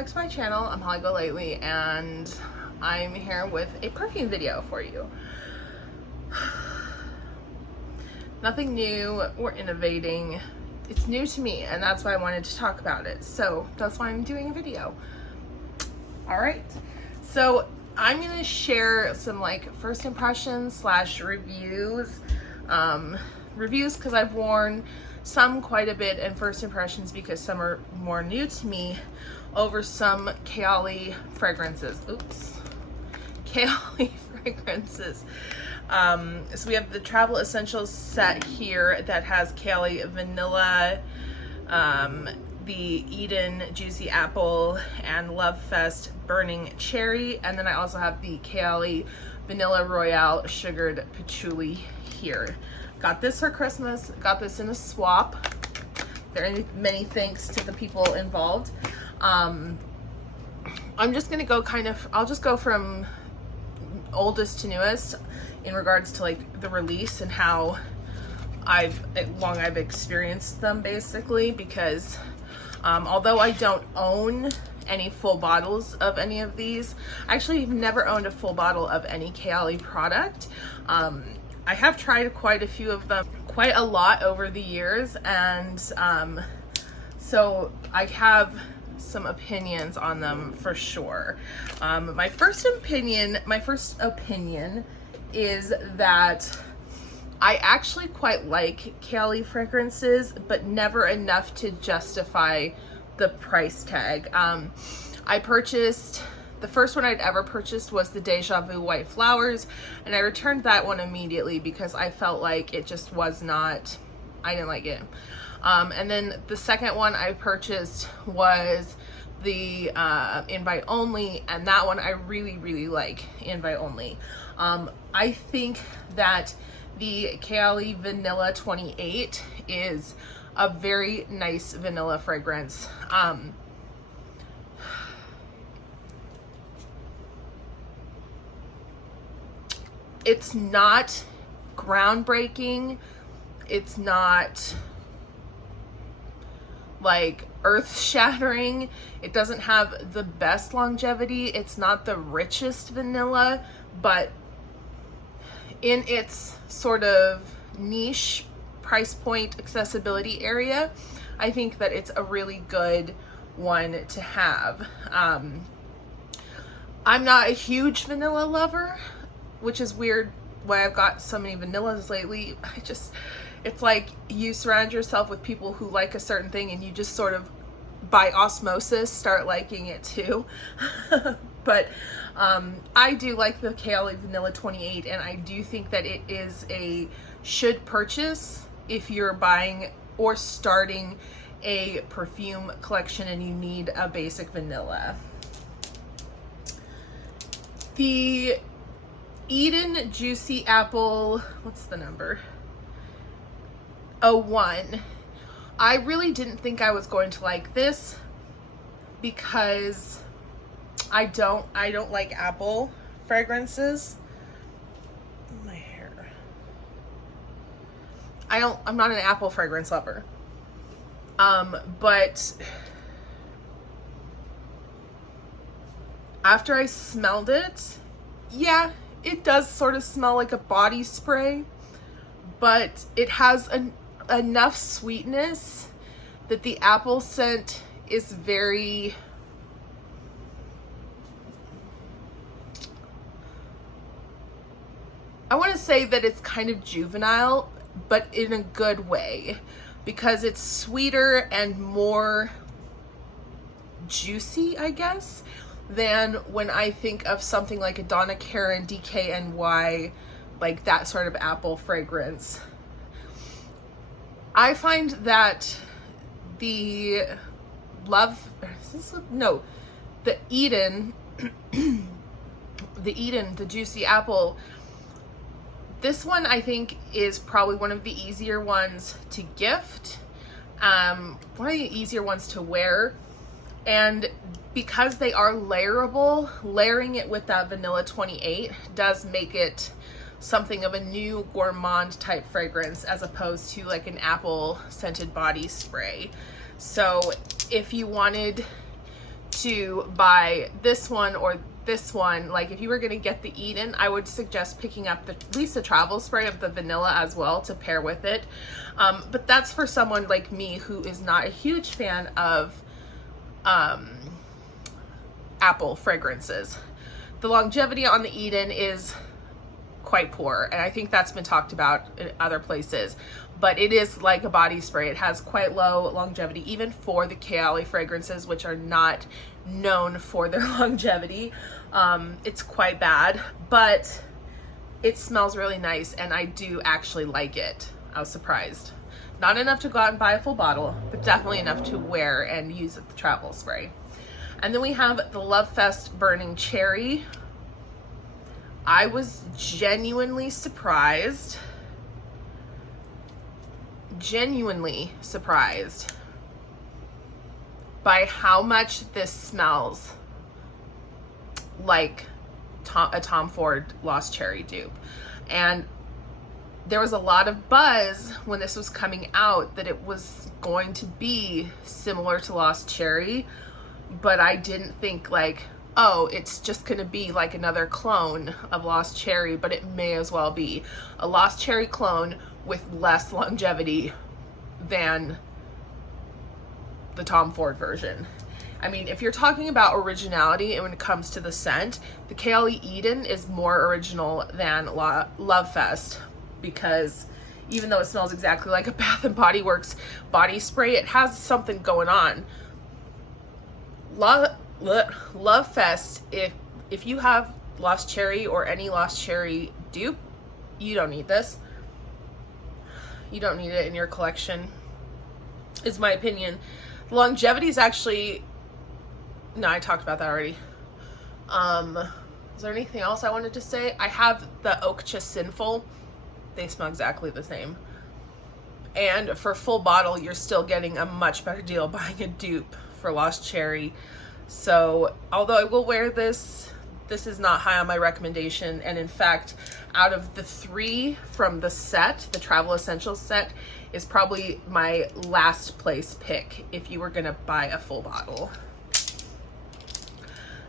back to my channel. I'm Holly Go Lately, and I'm here with a perfume video for you. Nothing new or innovating. It's new to me, and that's why I wanted to talk about it. So that's why I'm doing a video. All right. So I'm gonna share some like first impressions slash reviews. Reviews because I've worn some quite a bit, and first impressions because some are more new to me over some Kayali fragrances. Kayali fragrances. So we have the Travel Essentials set here that has Kayali Vanilla, the Eden Juicy Apple, and Love Fest Burning Cherry. And then I also have the Kayali VanillaRoyale Sugared Patchouli here. Got this for Christmas, got this in a swap. Very many thanks to the people involved. I'm just gonna go I'll just go from oldest to newest in regards to like the release and how long I've experienced them, basically, because although I don't own any full bottles of any of these, I actually have never owned a full bottle of any Kayali product. I have tried quite a few of them, quite a lot over the years, and so I have some opinions on them for sure. My first opinion is that I actually quite like Kayali fragrances, but never enough to justify the price tag. The first one I'd ever purchased was the Deja Vu White Flowers, and I returned that one immediately because I felt like it just was not, I didn't like it. And then the second one I purchased was the Invite Only, and that one I really, really like, Invite Only. I think that the Kayali Vanilla 28 is a very nice vanilla fragrance. It's not groundbreaking. It's not like earth-shattering. It doesn't have the best longevity. It's not the richest vanilla, but in its sort of niche price point accessibility area, I think that it's a really good one to have. I'm not a huge vanilla lover, which is weird why I've got so many vanillas lately. It's like you surround yourself with people who like a certain thing and you just sort of by osmosis start liking it too. But I do like the Kayali Vanilla 28, and I do think that it is a should purchase if you're buying or starting a perfume collection and you need a basic vanilla. The Eden Juicy Apple, what's the number? 01. I really didn't think I was going to like this because I don't like apple fragrances. My hair. I'm not an apple fragrance lover. But after I smelled it, yeah, it does sort of smell like a body spray, but it has enough sweetness that the apple scent is very, I want to say that it's kind of juvenile, but in a good way, because it's sweeter and more juicy, I guess, than when I think of something like a Donna Karan DKNY, like that sort of apple fragrance. I find that the Eden, the Juicy Apple, this one I think is probably one of the easier ones to gift, one of the easier ones to wear, and because they are layerable, layering it with that Vanilla 28 does make it something of a new gourmand type fragrance as opposed to like an apple scented body spray. So if you wanted to buy this one or this one. Like if you were going to get the Eden, I would suggest picking up at least the travel spray of the vanilla as well to pair with it. But that's for someone like me who is not a huge fan of apple fragrances. The longevity on the Eden is quite poor, and I think that's been talked about in other places, but it is like a body spray. It has quite low longevity, even for the Kayali fragrances, which are not known for their longevity. It's quite bad, but it smells really nice, and I do actually like it. I was surprised. Not enough to go out and buy a full bottle, but definitely enough to wear and use at the travel spray. And then we have the Lovefest Burning Cherry. I was genuinely surprised by how much this smells like a Tom Ford Lost Cherry dupe. And there was a lot of buzz when this was coming out that it was going to be similar to Lost Cherry, but I didn't think like, oh, it's just gonna be like another clone of Lost Cherry, but it may as well be a Lost Cherry clone with less longevity than the Tom Ford version. I mean, if you're talking about originality and when it comes to the scent, the Kayali Eden is more original than Lovefest, because even though it smells exactly like a Bath and Body Works body spray, it has something going on. Lovefest, if you have Lost Cherry or any Lost Cherry dupe, you don't need this. You don't need it in your collection, is my opinion. Longevity is actually, no, I talked about that already. Is there anything else I wanted to say? I have the Okcha Sinful. They smell exactly the same. And for full bottle, you're still getting a much better deal buying a dupe for Lost Cherry. So although I will wear this, this is not high on my recommendation. And in fact, out of the 3 from the set, the Travel Essentials set, is probably my last place pick if you were gonna buy a full bottle.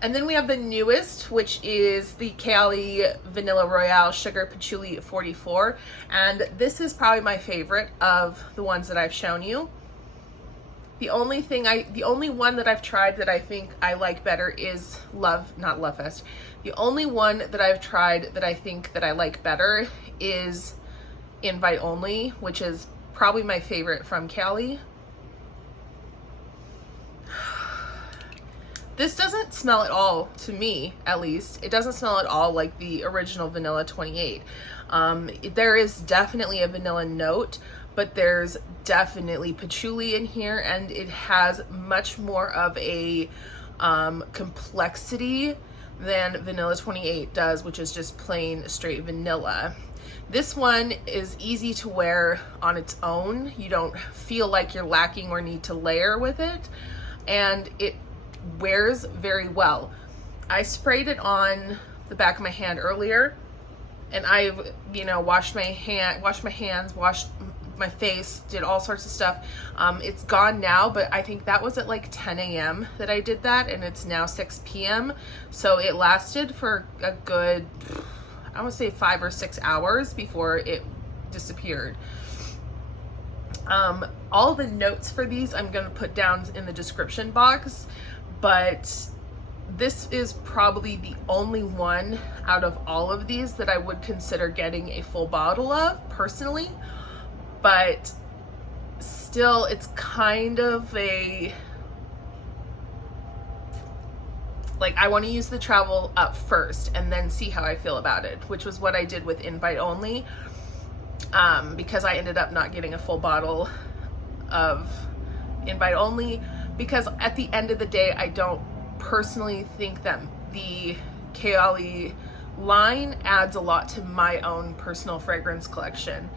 And then we have the newest, which is the Kayali VanillaRoyale Sugar Patchouli 44. And this is probably my favorite of the ones that I've shown you. The only one that I've tried that I think I like better is not Lovefest. The only one that I've tried that I think that I like better is Invite Only, which is probably my favorite from Kayali. This doesn't smell at all, to me at least. It doesn't smell at all like the original Vanilla 28. There is definitely a vanilla note, but there's definitely patchouli in here, and it has much more of a complexity than Vanilla 28 does, which is just plain straight vanilla. This one is easy to wear on its own. You don't feel like you're lacking or need to layer with it, and it wears very well. I sprayed it on the back of my hand earlier, and I've, washed my hands, washed my face, did all sorts of stuff. It's gone now, but I think that was at like 10 a.m. that I did that, and it's now 6 p.m. So it lasted for a good, I would say 5 or 6 hours before it disappeared. All the notes for these I'm going to put down in the description box, but this is probably the only one out of all of these that I would consider getting a full bottle of personally. But still, it's kind of a, like, I want to use the travel up first and then see how I feel about it, which was what I did with Invite Only, because I ended up not getting a full bottle of Invite Only, because at the end of the day, I don't personally think that the Kayali line adds a lot to my own personal fragrance collection.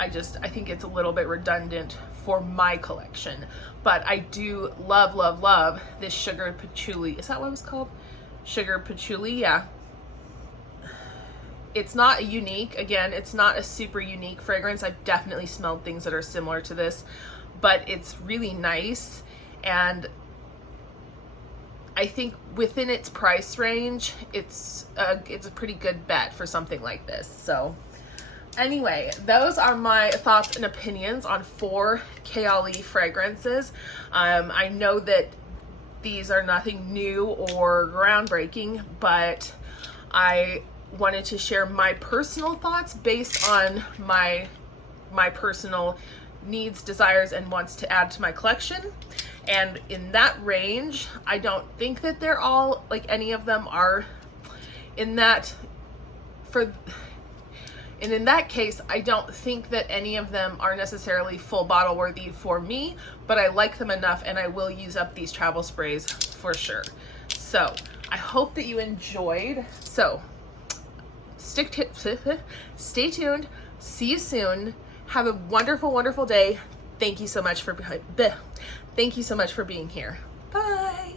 I think it's a little bit redundant for my collection, but I do love, love, love this Sugar Patchouli. Is that what it was called? Sugar Patchouli, yeah. It's not unique. Again, it's not a super unique fragrance. I've definitely smelled things that are similar to this, but it's really nice. And I think within its price range, it's a pretty good bet for something like this. So anyway, those are my thoughts and opinions on 4 Kayali fragrances. I know that these are nothing new or groundbreaking, but I wanted to share my personal thoughts based on my personal needs, desires, and wants to add to my collection. And in that range, I don't think that they're all, like, any of them are in that, and in that case, I don't think that any of them are necessarily full bottle worthy for me, but I like them enough and I will use up these travel sprays for sure. So I hope that you enjoyed. So stay tuned. See you soon. Have a wonderful, wonderful day. Thank you so much for being here. Bye.